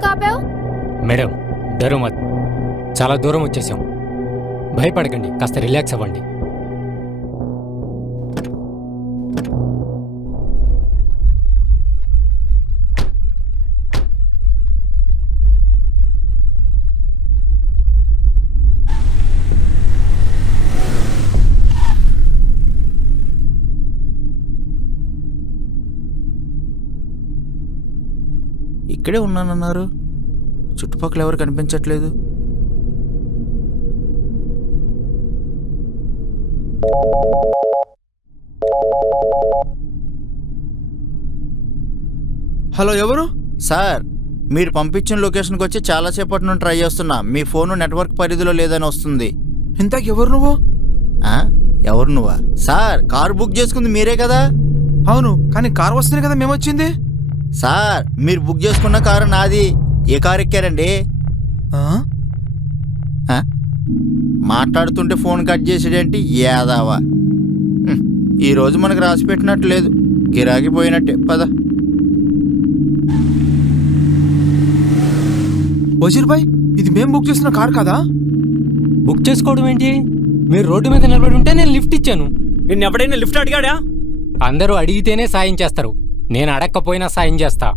ఎందుకు ఆపావు? మేడం దూరం చాలా దూరం వచ్చేసాం. భయపడకండి, కాస్త రిలాక్స్ అవ్వండి. ఇక్కడే ఉన్నానన్నారు, చుట్టుపక్కల ఎవరు కనిపించట్లేదు. హలో, ఎవరు? సార్, మీరు పంపించిన లొకేషన్కి వచ్చి చాలాసేపటి నుండి ట్రై చేస్తున్నా. మీ ఫోను నెట్వర్క్ పరిధిలో లేదని వస్తుంది. ఇంతకు ఎవరు నువ్వు? ఎవరు నువ్వా? సార్, కారు బుక్ చేసుకుంది మీరే కదా? అవును, కానీ కారు వస్తేనే కదా మేము వచ్చింది. సార్, మీరు బుక్ చేసుకున్న కారు నాది. ఏ కారు ఎక్కారండి? మాట్లాడుతుంటే ఫోన్ కట్ చేసేదేంటి యాదావా? ఈరోజు మనకు రాసి పెట్టినట్టు లేదు, గిరాకీ పోయినట్టే. పద. వజీర్ భాయ్, ఇది మేము బుక్ చేసిన కారు కదా? బుక్ చేసుకోవడం ఏంటి? మీరు రోడ్డు మీద నిలబడి ఉంటే నేను లిఫ్ట్ ఇచ్చాను. నిన్ను ఎవడైనా లిఫ్ట్ అడిగాడా? అందరూ అడిగితేనే సాయం చేస్తారు, నేను అడగకపోయినా సాయం చేస్తా.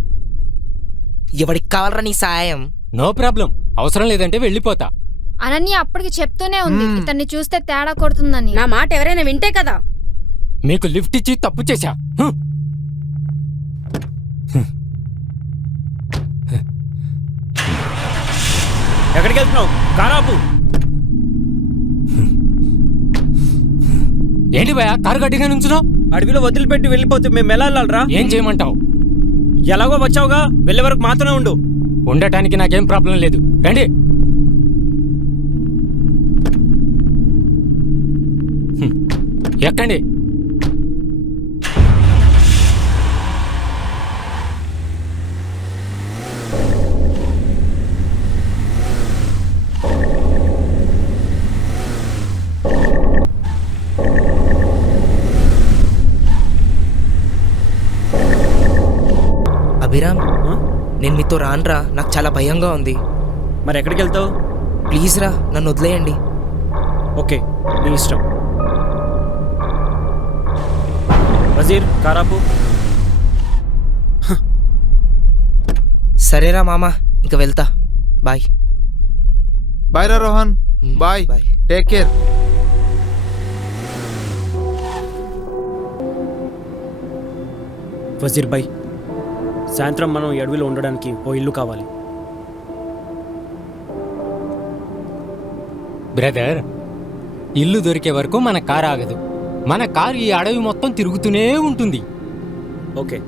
ఎవడికి కావాలరా నీ సాయం? నో ప్రాబ్లం, అవసరం లేదంటే వెళ్ళిపోతా. అనన్య అప్పటికి చెప్తూనే ఉంది ఇతన్ని చూస్తే తేడా కొడుతుందని. నా మాట ఎవరైనా వింటే కదా. మీకు లిఫ్ట్ ఇచ్చి తప్పు చేశా. ఎక్కడికి వెళ్తున్నావు? కారాపు. ఏంటి భయ కారు గట్టిగా నుంచున్నావు? అడవిలో వదిలిపెట్టి వెళ్ళిపోతే మేము ఎలా వెళ్ళాలరా? ఏం చేయమంటావు? ఎలాగో వచ్చావుగా, వెళ్ళే వరకు మాత్రమే ఉండు. ఉండటానికి నాకేం ప్రాబ్లం లేదు, రండి. ఎక్కండి. అభిరామ్, నేను మీతో రానురా, నాకు చాలా భయంగా ఉంది. మరి ఎక్కడికి వెళ్తావు? ప్లీజ్ రా, నన్ను వదిలేయండి. ఓకే, నీ ఇష్టం. వజీర్, కారాపు. సరేరా మామ, ఇంక వెళ్తా. బాయ్. బాయ్ రా Rohan. Bye. Bye. Take care. Wazir bhai, సాయంత్రం మనం ఈ అడవిలో ఉండడానికి ఓ ఇల్లు కావాలి. బ్రదర్, ఇల్లు దొరికే వరకు మన కారు ఆగదు. మన కారు ఈ అడవి మొత్తం తిరుగుతూనే ఉంటుంది. ఓకే.